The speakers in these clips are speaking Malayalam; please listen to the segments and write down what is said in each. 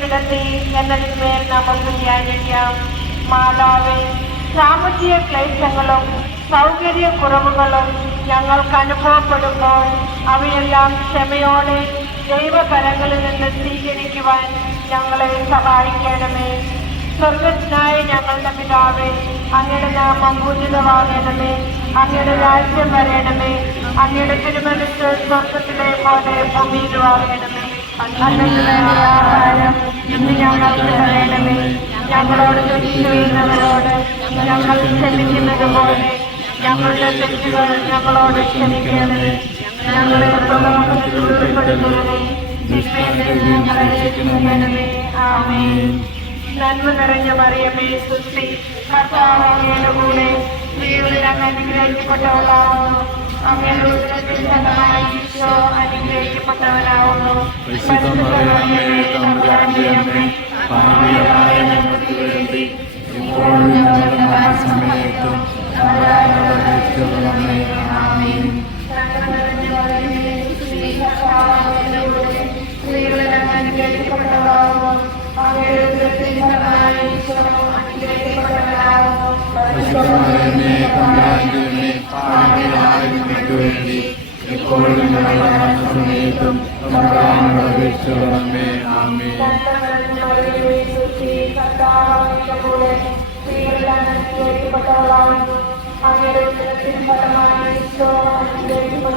കിടത്തി എന്നതിന്മേൽ നമുക്ക് ധ്യാനിക്കാം. മാതാവേ, സാമ്പത്തിക ക്ലേശങ്ങളും സൗകര്യക്കുറവുകളും ഞങ്ങൾക്ക് അനുഭവപ്പെടുമ്പോൾ അവയെല്ലാം ക്ഷമയോടെ ദൈവകരങ്ങളിൽ നിന്ന് സ്വീകരിക്കുവാൻ ഞങ്ങളെ സഹായിക്കണമേ. സ്വർഗത്തിനായ ഞങ്ങളുടെ പിതാവേ, അങ്ങയുടെ നാമം പൂജിതമാകണമേ. അങ്ങയുടെ രാജ്യം വരണമേ. അങ്ങയുടെ തിരുമനസ് സ്വർഗത്തിലെ പോലെ ഭൂമിയിലുമാകണമേ. അന്നത്തെ വേണ്ട ആഹാരം ഇന്ന് ഞങ്ങൾക്ക് തരണമേ. ഞങ്ങളോട് തെറ്റ് ചെയ്യുന്നവരോട് ഞങ്ങൾ ക്ഷമിക്കുന്നത് പോലെ ഞങ്ങളുടെ തെറ്റുകൾ ഞങ്ങളോട് ക്ഷമിക്കണമേ. ഞങ്ങളെ പ്രലോഭനത്തിൽ ഉൾപ്പെടുത്തരുതേ. ഞങ്ങളെ രക്ഷിക്കണമേ. ആമേൻ. നന്മ നിറഞ്ഞ മറിയമേ, സ്തുതി. കർത്താവ് അങ്ങയുടെ കൂടെ സ്ത്രീകളിൽ അങ്ങ് അനുഗ്രഹിക്കപ്പെട്ടവളാവുന്നു. അങ്ങയുടെ ഉദരത്തിൻ ഫലമായ ഈശോ അനുഗ്രഹിക്കപ്പെട്ടവനാവുന്നു. സ്ത്രീകളിൽ അങ്ങ് അനുഗ്രഹിക്കപ്പെട്ടവളാവുന്നു. അങ്ങയുടെ ഉദരത്തിൻ ഫലമായ ഈശോ അനുഗ്രഹിക്കപ്പെട്ടവനാവുന്നു. എപ്പോഴും ഞങ്ങളുടെ മനസ്സമയത്തും തമ്പുരാനോട് അപേക്ഷിച്ചുകൊള്ളണമേ. ആമേൻ. പരിശുദ്ധമറിയമേ, തമ്പുരാന്റെ അമ്മേ, ഭാഗ്യവതിയായ ഞങ്ങൾക്ക് വേണ്ടി എപ്പോഴും ഞങ്ങളുടെ മനസ്സമയത്തും തമ്പുരാനോട് അപേക്ഷിച്ചുകൊള്ളണമേ. ആമേൻ. അങ്ങയുടെ ഉദരത്തിൻ ഫലമായി ഈശോ അനുഗ്രഹിക്കപ്പെട്ടവനാകുന്നു.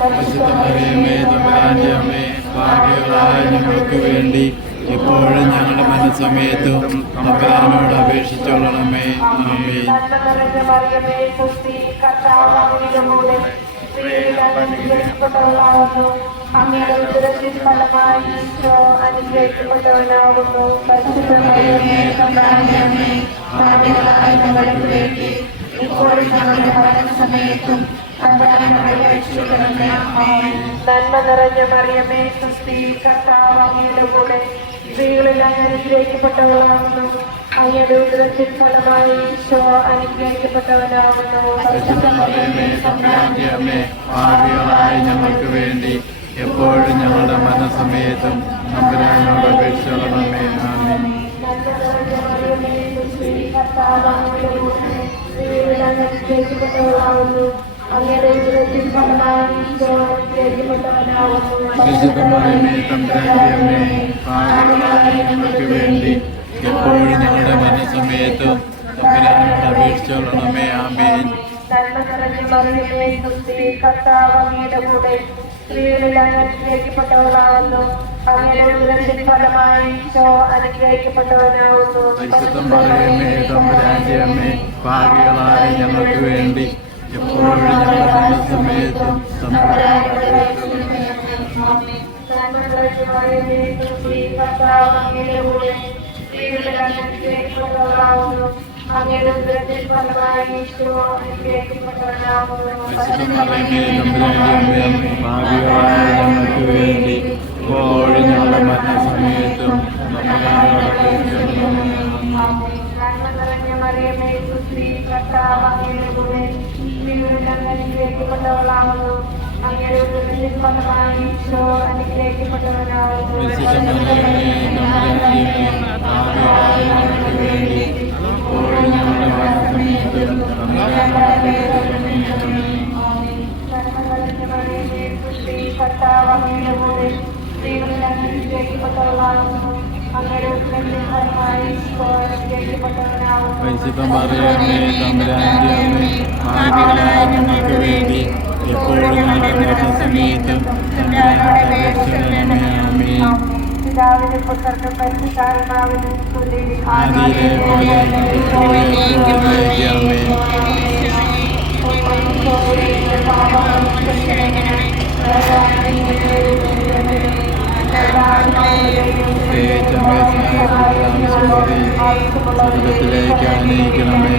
പരിശുദ്ധമറിയമേ, തമ്പുരാന്റെ അമ്മേ, ഭാഗ്യവതിയായ ഞങ്ങൾക്ക് വേണ്ടി എപ്പോഴും ഞങ്ങളുടെ മരണസമയത്തും തമ്പുരാനോട് അപേക്ഷിച്ചുകൊള്ളണമേ. ആമേൻ. നന്മ നിറഞ്ഞ മറിയമേ, സ്തുതി. കർത്താവ് അങ്ങയുടെ കൂടെ സ്ത്രീകളിൽ അങ്ങ് അനുഗ്രഹിക്കപ്പെട്ടവളാകുന്നു. അങ്ങയുടെ ഉദരത്തിൻ ഫലമായി ഈശോ അനുഗ്രഹിക്കപ്പെട്ടവനാകുന്നു. പരിശുദ്ധമറിയമേ, തമ്പുരാന്റെ അമ്മേ, ഭാഗ്യവതിയായ ഞങ്ങൾക്ക് വേണ്ടി എപ്പോഴും ഞങ്ങളുടെ മരണസമയത്തും തമ്പുരാനോട് അപേക്ഷിച്ചുകൊള്ളണമേ. ആമേൻ. അങ്ങയുടെ ഉദരത്തിൻ ഫലമായി ഈശോ അനുഗ്രഹിക്കപ്പെട്ടവനാകുന്നു. പരിശുദ്ധമറിയമേ, തമ്പുരാന്റെ അമ്മേ, ഭാഗ്യവതിയായ ഞങ്ങൾക്ക് വേണ്ടി എപ്പോഴും ഞങ്ങളുടെ മരണസമയത്തും തമ്പുരാനോട് അപേക്ഷിച്ചുകൊള്ളണമേ. ആമേൻ. നന്മ നിറഞ്ഞ മറിയമേ, സ്തുതി. കർത്താവ് അങ്ങയുടെ കൂടെ സ്ത്രീകളിൽ അങ്ങ് അനുഗ്രഹിക്കപ്പെട്ടവളാകുന്നു. അങ്ങയുടെ ഉദരത്തിൻ ഫലമായി ഈശോ അനുഗ്രഹിക്കപ്പെട്ടവനാകുന്നു. പരിശുദ്ധമറിയമേ, തമ്പുരാന്റെ അമ്മേ, ഭാഗ്യവതിയായ ഞങ്ങൾക്ക് വേണ്ടി എപ്പോഴും ഞങ്ങളുടെ മരണസമയത്തും തമ്പുരാനോട് അപേക്ഷിച്ചുകൊള്ളണമേ. നന്മ നിറഞ്ഞ മറിയമേ, സ്തുതി. കർത്താവ് അങ്ങയുടെ കൂടെ സ്ത്രീകളിൽ അങ്ങ് അനുഗ്രഹിക്കപ്പെട്ടവളാകുന്നു. അങ്ങയുടെ ഉദരത്തിൻ ഫലമായി ഈശോ അനുഗ്രഹിക്കപ്പെട്ടവനാകുന്നു. പരിശുദ്ധമറിയമേ, തമ്പുരാന്റെ അമ്മേ, ഭാഗ്യവതിയായ ഞങ്ങൾക്ക് വേണ്ടി എപ്പോഴും ഞങ്ങളുടെ മരണസമയത്തും തമ്പുരാനോട് അപേക്ഷിച്ചുകൊള്ളണമേ. നന്മ നിറഞ്ഞ മറിയമേ, സ്തുതി. കർത്താവ് അങ്ങയുടെ കൂടെ സ്ത്രീകളിൽ അങ്ങ് അനുഗ്രഹിക്കപ്പെട്ടവളാകുന്നു. അങ്ങയുടെ ഉദരത്തിൻ ഫലമായി ഈശോ അനുഗ്രഹിക്കപ്പെട്ടവനാകുന്നു. പരിശുദ്ധമറിയമേ, തമ്പുരാന്റെ അമ്മേ, ഭാഗ്യവതിയായ ഞങ്ങൾക്ക് വേണ്ടി എപ്പോഴും ഞങ്ങളുടെ മരണസമയത്തും തമ്പുരാനോട് അപേക്ഷിച്ചുകൊള്ളണമേ. കർത്താവ് അങ്ങയുടെ കൂടെ സ്ത്രീകളിൽ അങ്ങ് അനുഗ്രഹിക്കപ്പെട്ടവളാകുന്നു. അങ്ങയുടെ ഉദരത്തിൻ ഫലമായി ഈശോ അനുഗ്രഹിക്കപ്പെട്ടവനാകുന്നു. പരിശുദ്ധമറിയമേ, തമ്പുരാന്റെ അമ്മേ, ഭാഗ്യവതിയായ ഞങ്ങൾക്ക് വേണ്ടി എപ്പോഴും ഞങ്ങളുടെ മരണസമയത്തും തമ്പുരാനോട് അപേക്ഷിച്ചുകൊള്ളണമേ. ആമേൻ. പിതാവിനും പുത്രനും പരിശുദ്ധാത്മാവിനും സ്തുതി. ആദിയിലെ പോലെ ഇപ്പോഴും എപ്പോഴും ആമേൻ. സ്വർഗത്തിലേക്ക് ആനയിക്കണമേ.